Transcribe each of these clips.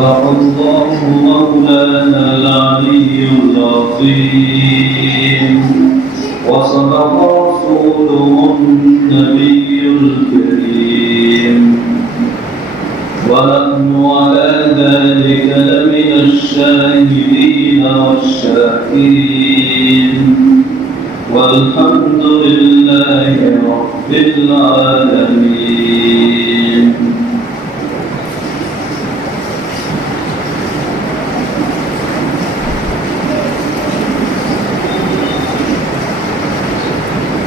صدق الله مولانا العلي العظيم وصدق رسوله النبي الكريم ونحن على ذلك لمن الشاهدين والشاكرين والحمد لله رب العالمين.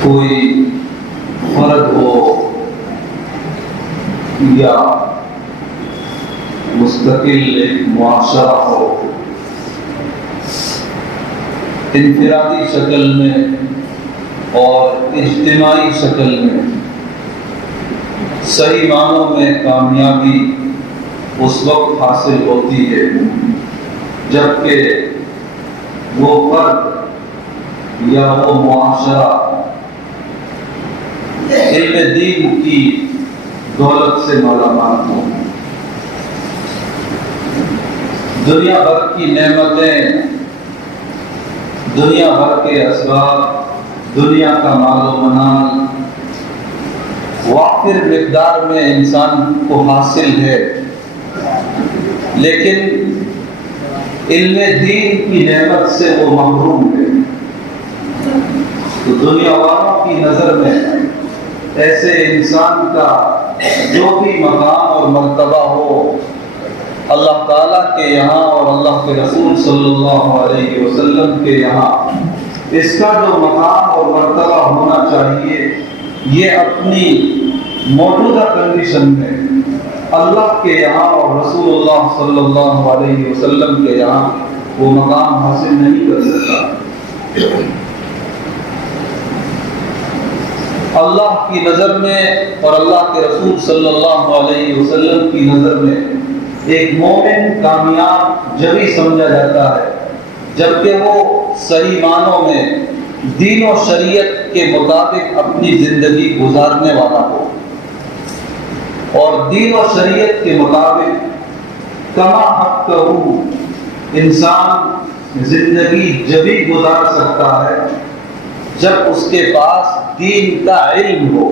کوئی فرد ہو یا مستقل ایک معاشرہ ہو، انفرادی شکل میں اور اجتماعی شکل میں صحیح معنوں میں کامیابی اس وقت حاصل ہوتی ہے جبکہ وہ فرد یا وہ معاشرہ علم دین کی دولت سے مالا مال ہو، دنیا بھر کی نعمتیں، دنیا بھر کے اسباب، دنیا کا مال و منال وافر مقدار میں انسان کو حاصل ہے، لیکن علم دین کی نعمت سے وہ محروم ہے۔ تو دنیا والوں کی نظر میں ایسے انسان کا جو بھی مقام اور مرتبہ ہو، اللہ تعالیٰ کے یہاں اور اللہ کے رسول صلی اللہ علیہ وسلم کے یہاں اس کا جو مقام اور مرتبہ ہونا چاہیے، یہ اپنی موجودہ کنڈیشن میں اللہ کے یہاں اور رسول اللہ صلی اللہ علیہ وسلم کے یہاں وہ مقام حاصل نہیں کر سکتا۔ اللہ کی نظر میں اور اللہ کے رسول صلی اللہ علیہ وسلم کی نظر میں ایک مومن کامیاب جبھی سمجھا جاتا ہے جبکہ وہ صحیح معنوں میں دین و شریعت کے مطابق اپنی زندگی گزارنے والا ہو، اور دین و شریعت کے مطابق کما حق کرو انسان زندگی جبھی گزار سکتا ہے جب اس کے پاس دین کا علم ہو،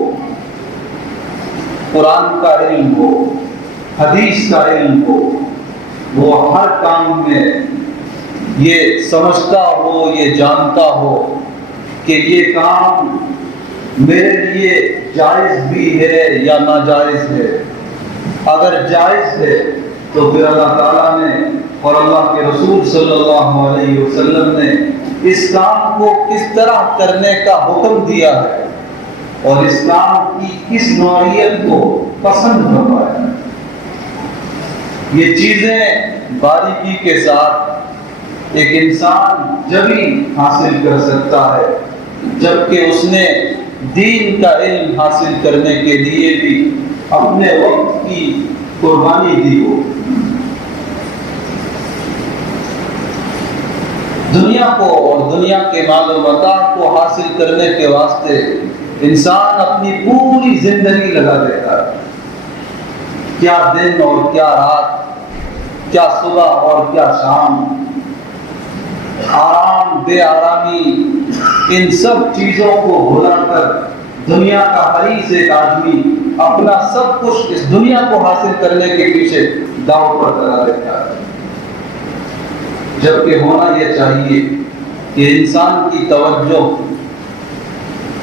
قرآن کا علم ہو، حدیث کا علم ہو، وہ ہر کام میں یہ سمجھتا ہو، یہ جانتا ہو کہ یہ کام میرے لیے جائز بھی ہے یا ناجائز ہے۔ اگر جائز ہے تو پھر اللہ تعالیٰ نے اور اللہ کے رسول صلی اللہ علیہ وسلم نے اس کام کو کس طرح کرنے کا حکم دیا ہے اور اس کام کی کس نوعیت کو پسند فرمایا ہے۔ یہ چیزیں باریکی کے ساتھ ایک انسان جبھی حاصل کر سکتا ہے جبکہ اس نے دین کا علم حاصل کرنے کے لیے بھی اپنے وقت کی قربانی دی ہو۔ دنیا کو اور دنیا کے مال و متاع کو حاصل کرنے کے واسطے انسان اپنی پوری زندگی لگا دیتا ہے، کیا دن اور کیا رات، کیا صبح اور کیا شام، آرام بے آرامی، ان سب چیزوں کو بھلا کر دنیا کا حریص ایک آدمی اپنا سب کچھ اس دنیا کو حاصل کرنے کے پیچھے داؤ پر لگا دیتا ہے، جبکہ ہونا یہ چاہیے کہ انسان کی توجہ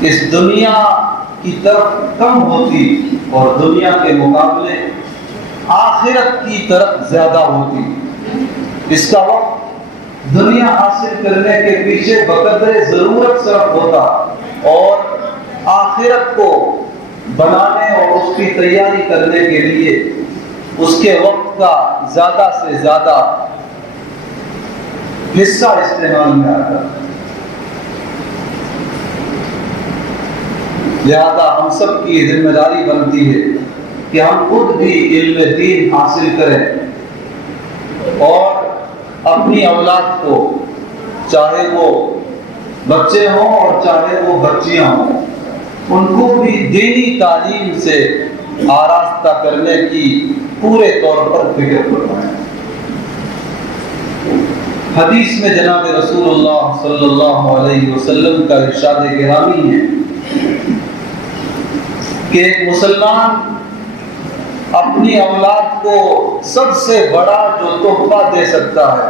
اس دنیا کی طرف کم ہوتی اور دنیا کے مقابلے آخرت کی طرف زیادہ ہوتی۔ اس کا وقت دنیا حاصل کرنے کے پیچھے بقدر ضرورت صرف ہوتا اور آخرت کو بنانے اور اس کی تیاری کرنے کے لیے اس کے وقت کا زیادہ سے زیادہ حصہ استعمال میں آتا۔ لہذا ہم سب کی ذمہ داری بنتی ہے کہ ہم خود بھی علم دین حاصل کریں اور اپنی اولاد کو، چاہے وہ بچے ہوں اور چاہے وہ بچیاں ہوں، ان کو بھی دینی تعلیم سے آراستہ کرنے کی پورے طور پر فکر فرمائیں۔ حدیث میں جناب رسول اللہ صلی اللہ علیہ وسلم کا ارشاد گرامی ہے کہ ایک مسلمان اپنی اولاد کو سب سے بڑا جو تحفہ دے سکتا ہے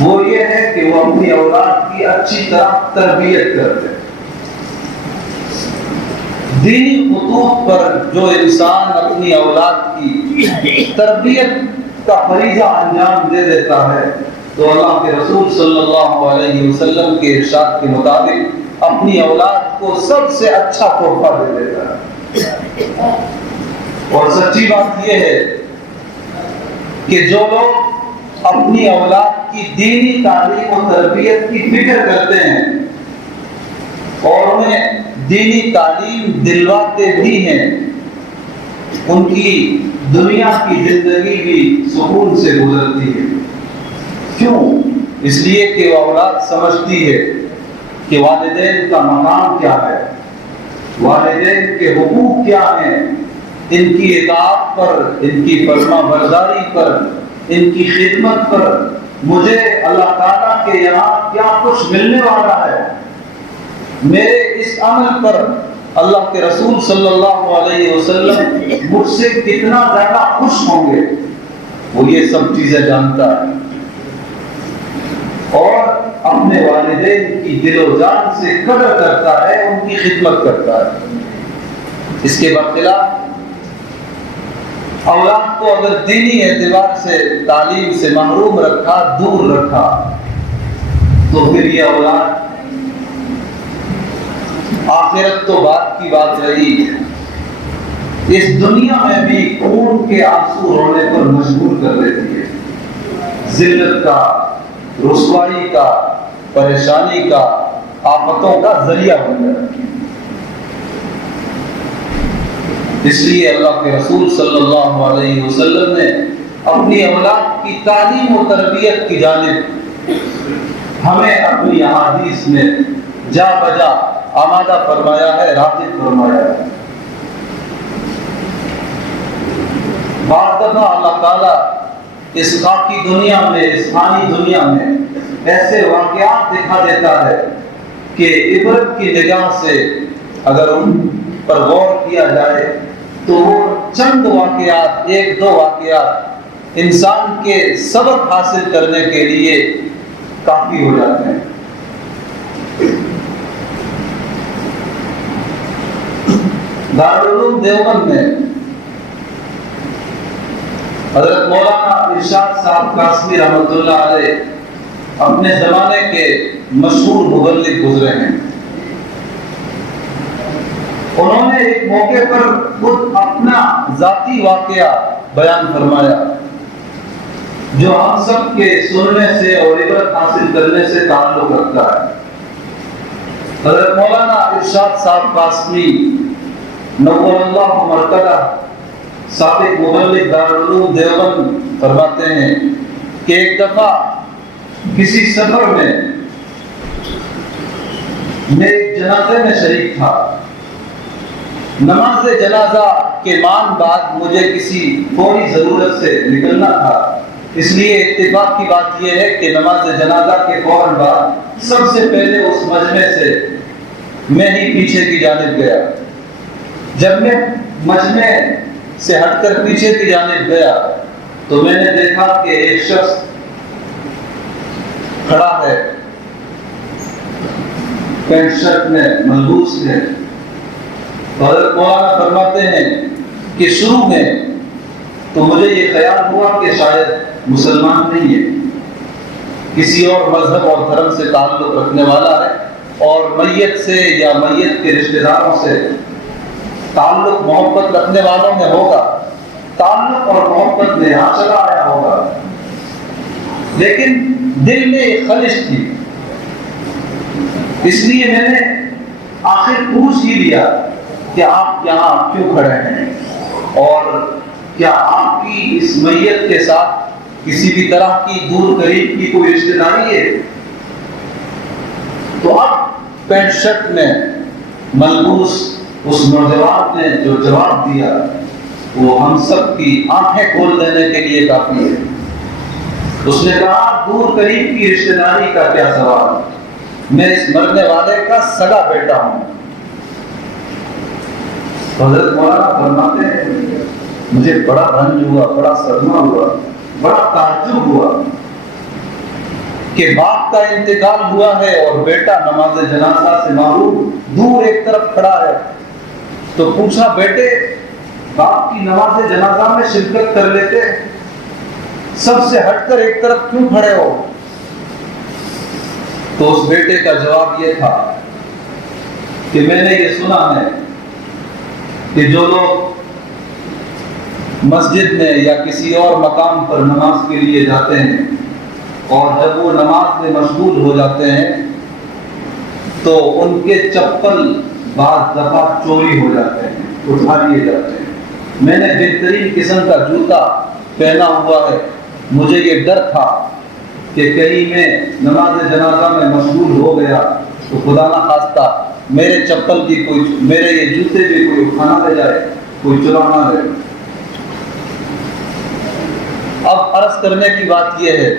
وہ یہ ہے کہ وہ اپنی اولاد کی اچھی طرح تربیت کرتے. دینی خطوط پر جو انسان اپنی اولاد کی تربیت کا فریضہ انجام دے دیتا ہے تو اللہ کے رسول صلی اللہ علیہ وسلم کے ارشاد کے مطابق اپنی اولاد کو سب سے اچھا تحفہ دے دیتا ہے. اور سچی بات یہ ہے کہ جو لوگ اپنی اولاد کی دینی تعلیم و تربیت کی فکر کرتے ہیں اور انہیں دینی تعلیم دلواتے بھی ہیں ان کی دنیا کی زندگی بھی سکون سے گزرتی ہے. کیوں؟ اس لیے کہ وہ اولاد سمجھتی ہے کہ والدین کا مقام کیا ہے, والدین کے حقوق کیا ہیں, ان کی اطاعت پر, ان کی فرما برداری پر, ان کی خدمت پر مجھے اللہ تعالیٰ کے یہاں کیا کچھ ملنے والا ہے, میرے اس عمل پر اللہ کے رسول صلی اللہ علیہ وسلم مجھ سے کتنا زیادہ خوش ہوں گے, وہ یہ سب چیزیں جانتا ہے اور اپنے والدین کی دل و جان سے قدر کرتا ہے, ان کی خدمت کرتا ہے. اس کے برخلاف اولاد کو اگر دینی اعتبار سے تعلیم سے محروم رکھا, دور رکھا, تو پھر یہ اولاد آخرت تو بات کی بات رہی, اس دنیا میں بھی خون کے آنسو رونے پر مجبور کر دیتی ہے, ذلت کا, رسوائی کا, پریشانی کا, آفتوں کا ذریعہ بن جاتی ہے. اس لیے اللہ کے رسول صلی اللہ علیہ وسلم نے اپنی اولاد کی تعلیم و تربیت کی جانب ہمیں اپنی احادیث میں جا بجا آمادہ فرمایا ہے, راغب فرمایا ہے. بعض دفعہ اللہ تعالیٰ اس خاکی دنیا میں, اس فانی دنیا میں ایسے واقعات دکھا دیتا ہے کہ عبرت کی نگاہ سے اگر ان پر غور کیا جائے تو وہ چند واقعات, ایک دو واقعات انسان کے سبق حاصل کرنے کے لیے کافی ہو جاتے ہیں. دارالعلوم دیوبند میں حضرت مولانا ارشاد صاحب قاسمی رحمۃ اللہ علیہ اپنے زمانے کے مشہور مبلغ گزرے ہیں. انہوں نے ایک موقع پر خود اپنا ذاتی واقعہ بیان فرمایا جو ہم سب کے سننے سے اور عبرت حاصل کرنے سے تعلق رکھتا ہے. حضرت مولانا ارشاد صاحب قاسمی نور اللہ مرتضی سابق مبلغ دارالعلوم دیوبند فرماتے ہیں کہ ایک دفعہ کسی سفر میں ایک جنازے میں شریک تھا. نماز جنازہ کے مان بعد مجھے کسی فوری ضرورت سے نکلنا تھا, اس لیے اتفاق کی بات یہ ہے کہ نماز جنازہ کے فوراً بعد سب سے پہلے اس مجمع سے میں ہی پیچھے کی جانب گیا. جب میں مجمع سے ہٹ کر پیچھے کی جانب گیا تو میں نے دیکھا کہ ایک شخص کھڑا ہے, پینٹ شرٹ میں ملبوس ہے. حضرت مولانا فرماتے ہیں کہ شروع میں تو مجھے یہ خیال ہوا کہ شاید مسلمان نہیں ہے, کسی اور مذہب اور دھرم سے تعلق رکھنے والا ہے اور میت سے یا میت کے رشتہ داروں سے تعلق محبت رکھنے والوں میں ہوگا, تعلق اور محبت میں یہاں چلا آیا ہوگا. لیکن دل میں ایک خلش تھی, اس لیے میں نے آخر پوچھ ہی لیا کہ آپ یہاں کیوں کھڑے ہیں اور کیا آپ کی اس میت کے ساتھ کسی بھی طرح کی دور قریب کی کوئی رشتہ داری ہے. تو اب پینٹ شرٹ میں ملبوس اس نوجوان نے جو جواب دیا وہ ہم سب کی آنکھیں کھول دینے کے لیے کافی ہے. اس نے کہا دور قریب کی رشتہ داری کا کیا سوال، میں اس مرنے والے کا سگا بیٹا ہوں۔ حضرت مولانا فرماتے ہیں مجھے بڑا رنج ہوا، بڑا صدمہ ہوا، بڑا تعجب ہوا کہ باپ کا انتقال ہوا ہے اور بیٹا نماز جنازہ سے محروم دور ایک طرف کھڑا ہے۔ تو پوچھا بیٹے باپ کی نماز جنازہ میں شرکت کر لیتے، سب سے ہٹ کر ایک طرف کیوں کھڑے ہو؟ تو اس بیٹے کا جواب یہ تھا کہ میں نے یہ سنا ہے کہ جو لوگ مسجد میں یا کسی اور مقام پر نماز کے لیے جاتے ہیں اور جب وہ نماز میں مشغول ہو جاتے ہیں تو ان کے چپل بعض دفعہ چوری ہو جاتے ہیں، اٹھا لیے جاتے ہیں۔ میں نے بہترین قسم کا جوتا پہنا ہوا ہے، مجھے یہ ڈر تھا کہ کہیں میں نماز جنازہ میں مشغول ہو گیا تو خدا نہ خواستہ میرے چپل کی کوئی، میرے یہ جوتے بھی کوئی اٹھانا لے جائے، کوئی چرانا لے۔ اب عرض کرنے کی بات یہ ہے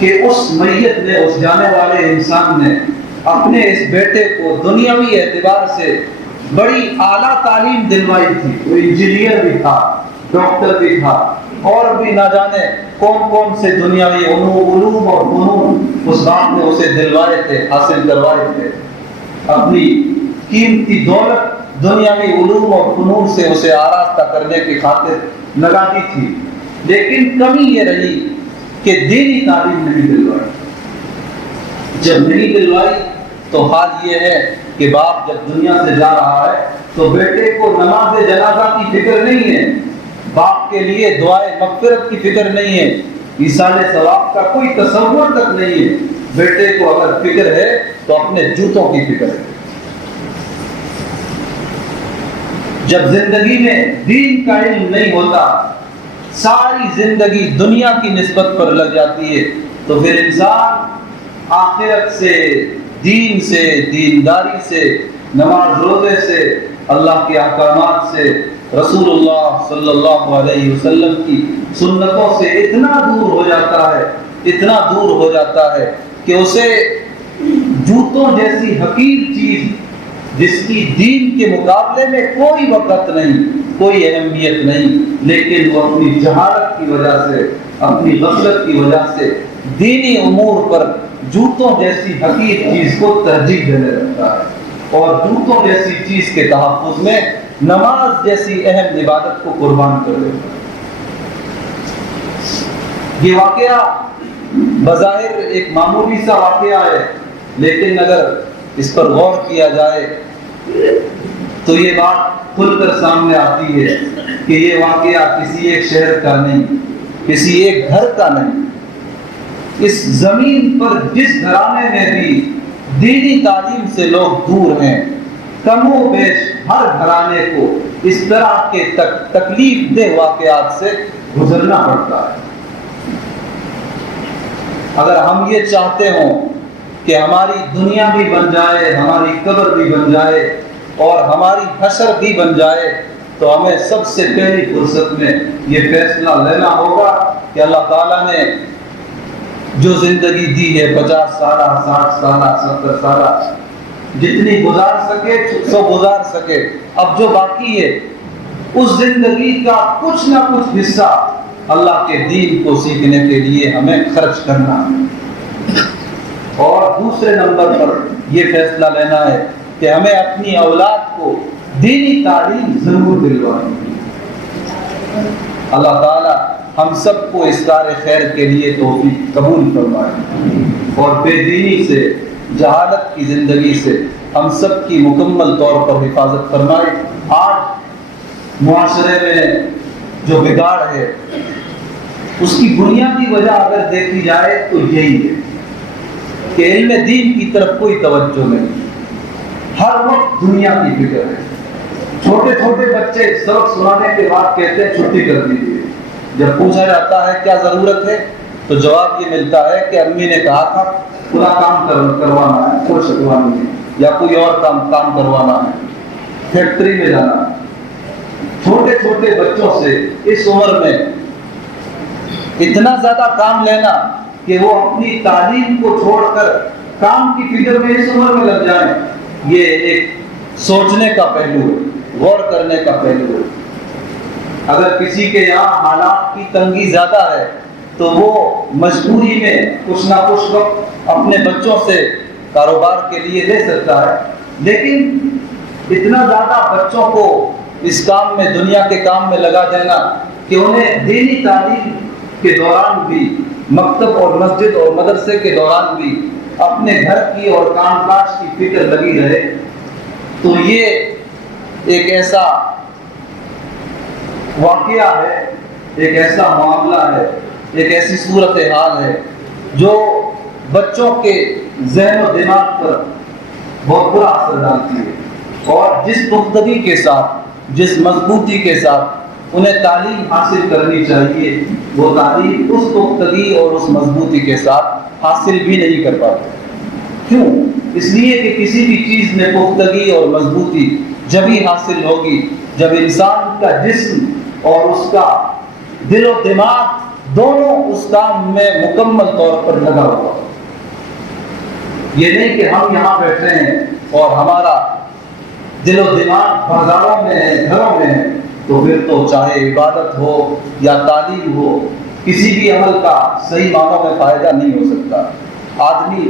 کہ اس میت نے، اس جانے والے انسان نے اپنے اس بیٹے کو دنیاوی اعتبار سے بڑی اعلیٰ تعلیم دلوائی تھی۔ وہ انجینئر بھی تھا، ڈاکٹر بھی تھا، اور بھی نہ جانے کون کون سے دنیاوی علوم اور فنون اس باپ نے اسے دلوائے تھے، حاصل کروائے تھے۔ اپنی قیمتی دولت دنیاوی علوم اور فنون سے اسے آراستہ کرنے کی خاطر لگا دی تھی، لیکن کمی یہ رہی کہ دینی تعلیم نہیں دلوائی۔ جب نہیں دلوائی تو حال یہ ہے کہ باپ جب دنیا سے جا رہا ہے تو بیٹے کو نماز جنازہ کی فکر نہیں ہے، باپ کے لیے دعائے مغفرت کی فکر نہیں ہے، ایصال ثواب کا کوئی تصور تک نہیں ہے۔ بیٹے کو اگر فکر ہے تو اپنے جوتوں کی فکر ہے۔ جب زندگی میں دین کا علم نہیں ہوتا، ساری زندگی دنیا کی نسبت پر لگ جاتی ہے، تو پھر انسان آخرت سے، دین سے، دینداری سے، نماز روزے سے، اللہ کے احکامات سے، رسول اللہ صلی اللہ علیہ وسلم کی سنتوں سے اتنا دور ہو جاتا ہے، اتنا دور ہو جاتا ہے کہ اسے جوتوں جیسی حقیر چیز جس کی دین کے مقابلے میں کوئی وقت نہیں، کوئی اہمیت نہیں، لیکن وہ اپنی جہالت کی وجہ سے، اپنی غفلت کی وجہ سے دینی امور پر جوتوں جیسی حقیر چیز کو ترجیح دینے لگتا ہے، اور جوتوں جیسی چیز کے تحفظ میں نماز جیسی اہم عبادت کو قربان کر دیتا ہے۔ یہ واقعہ بظاہر ایک معمولی سا واقعہ ہے، لیکن اگر اس پر غور کیا جائے تو یہ بات کھل کر سامنے آتی ہے کہ یہ واقعہ کسی ایک شہر کا نہیں، کسی ایک گھر کا نہیں۔ اس زمین پر جس گھرانے میں بھی دینی تعلیم سے لوگ دور ہیں، کم و بیش ہر گھرانے کو اس طرح کے تکلیف دہ واقعات سے گزرنا پڑتا ہے۔ اگر ہم یہ چاہتے ہوں کہ ہماری دنیا بھی بن جائے، ہماری قبر بھی بن جائے اور ہماری حشر بھی بن جائے، تو ہمیں سب سے پہلی فرصت میں یہ فیصلہ لینا ہوگا کہ اللہ تعالیٰ نے جو زندگی دی ہے 50 سالہ، 60 سالہ، 70 سالہ، جتنی گزار سکے سو گزار سکے، اب جو باقی ہے اس زندگی کا کچھ نہ کچھ حصہ اللہ کے دین کو سیکھنے کے لیے ہمیں خرچ کرنا ہے۔ اور دوسرے نمبر پر یہ فیصلہ لینا ہے کہ ہمیں اپنی اولاد کو دینی تعلیم ضرور دلوانی۔ اللہ تعالیٰ ہم سب کو اس کار خیر کے لیے توفیق قبول فرمائے، اور بے دینی سے، جہالت کی زندگی سے ہم سب کی مکمل طور پر حفاظت فرمائے۔ آج معاشرے میں جو بگاڑ ہے اس کی بنیادی وجہ اگر دیکھی جائے تو یہی ہے کہ علم دین کی طرف کوئی توجہ نہیں، ہر وقت دنیا کی فکر ہے۔ چھوٹے چھوٹے بچے سبق سنانے کے بعد کہتے ہیں چھٹی کر دیجیے، جب پوچھا جاتا ہے کیا ضرورت ہے تو جواب یہ ملتا ہے کہ امی نے کہا تھا پورا کام کروانا ہے، کوئی شکوانی ہے، یا کوئی اور کام کروانا ہے، فیکٹری میں جانا ہے۔ چھوٹے چھوٹے بچوں سے اس عمر میں اتنا زیادہ کام لینا کہ وہ اپنی تعلیم کو چھوڑ کر کام کی فکر میں اس عمر میں لگ جائیں، یہ ایک سوچنے کا پہلو ہے، غور کرنے کا پہلو ہے۔ اگر کسی کے یہاں حالات کی تنگی زیادہ ہے تو وہ مجبوری میں کچھ نہ کچھ وقت اپنے بچوں سے کاروبار کے لیے دے سکتا ہے، لیکن اتنا زیادہ بچوں کو اس کام میں، دنیا کے کام میں لگا دینا کہ انہیں دینی تعلیم کے دوران بھی، مکتب اور مسجد اور مدرسے کے دوران بھی اپنے گھر کی اور کام کاج کی فکر لگی رہے، تو یہ ایک ایسا واقعہ ہے، ایک ایسا معاملہ ہے، ایک ایسی صورتحال ہے جو بچوں کے ذہن و دماغ پر بہت برا اثر ڈالتی ہے، اور جس پختگی کے ساتھ، جس مضبوطی کے ساتھ انہیں تعلیم حاصل کرنی چاہیے، وہ تعلیم اس پختگی اور اس مضبوطی کے ساتھ حاصل بھی نہیں کر پاتے۔ کیوں؟ اس لیے کہ کسی بھی چیز میں پختگی اور مضبوطی جبھی حاصل ہوگی جب انسان کا جسم اور اس کا دل و دماغ دونوں اس کام میں مکمل طور پر لگا ہوا۔ یہ نہیں کہ ہم یہاں بیٹھے ہیں اور ہمارا دل و دماغ بازاروں میں ہے، گھروں میں ہے، تو پھر تو چاہے عبادت ہو یا تعلیم ہو، کسی بھی عمل کا صحیح معنوں میں فائدہ نہیں ہو سکتا۔ آدمی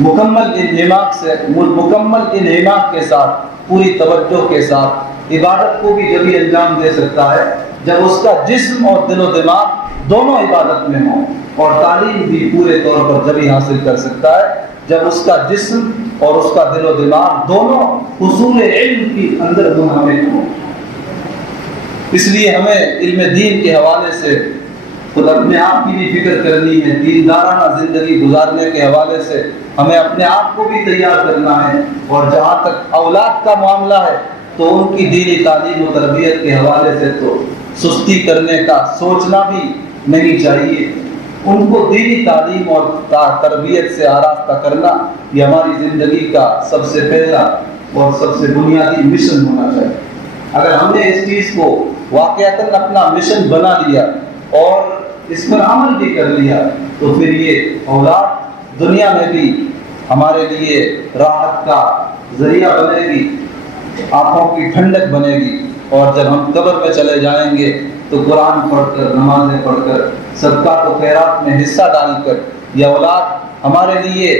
مکمل انہماک کے ساتھ، پوری توجہ کے ساتھ عبادت کو بھی جبھی انجام دے سکتا ہے جب اس کا جسم اور دل و دماغ دونوں عبادت میں ہوں، اور تعلیم بھی پورے طور پر جبھی حاصل کر سکتا ہے جب اس کا جسم اور اس کا دل و دماغ دونوں حصول علم کی اندر منہمک ہوں۔ اس لیے ہمیں علم دین کے حوالے سے خود اپنے آپ کی بھی فکر کرنی ہے، دیندارانہ زندگی گزارنے کے حوالے سے ہمیں اپنے آپ کو بھی تیار کرنا ہے، اور جہاں تک اولاد کا معاملہ ہے تو ان کی دینی تعلیم و تربیت کے حوالے سے تو سستی کرنے کا سوچنا بھی نہیں چاہیے۔ ان کو دینی تعلیم اور تربیت سے آراستہ کرنا یہ ہماری زندگی کا سب سے پہلا اور سب سے بنیادی مشن ہونا چاہیے۔ اگر ہم نے اس چیز کو واقعتاً اپنا مشن بنا لیا اور اس پر عمل بھی کر لیا تو پھر یہ اولاد دنیا میں بھی ہمارے لیے راحت کا ذریعہ بنے گی، آنکھوں کی ٹھنڈک بنے گی، اور جب ہم قبر میں چلے جائیں گے تو قرآن پڑھ کر، نمازیں پڑھ کر، صدقات و خیرات میں حصہ ڈال کر یہ اولاد ہمارے لیے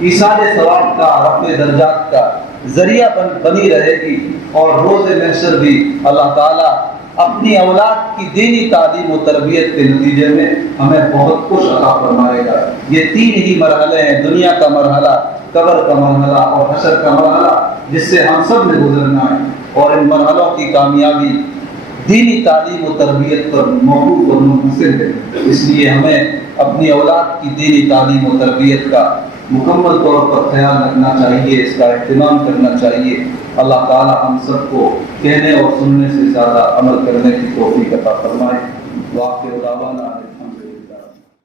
ایصال ثواب کا، رفع درجات کا ذریعہ بنی رہے گی، اور روز محشر بھی اللہ تعالیٰ اپنی اولاد کی دینی تعلیم و تربیت کے نتیجے میں ہمیں بہت کچھ عطا فرمائے گا۔ یہ تین ہی مرحلے ہیں، دنیا کا مرحلہ، قبر کا مرحلہ اور حشر کا مرحلہ، جس سے ہم سب نے گزرنا ہے، اور ان مرحلوں کی کامیابی دینی تعلیم و تربیت پر موقوف اور منحصر ہے۔ اس لیے ہمیں اپنی اولاد کی دینی تعلیم و تربیت کا مکمل طور پر خیال رکھنا چاہیے، اس کا اہتمام کرنا چاہیے۔ اللہ تعالی ہم سب کو کہنے اور سننے سے زیادہ عمل کرنے کی توفیق عطا فرمائے۔ وآخر دعوانا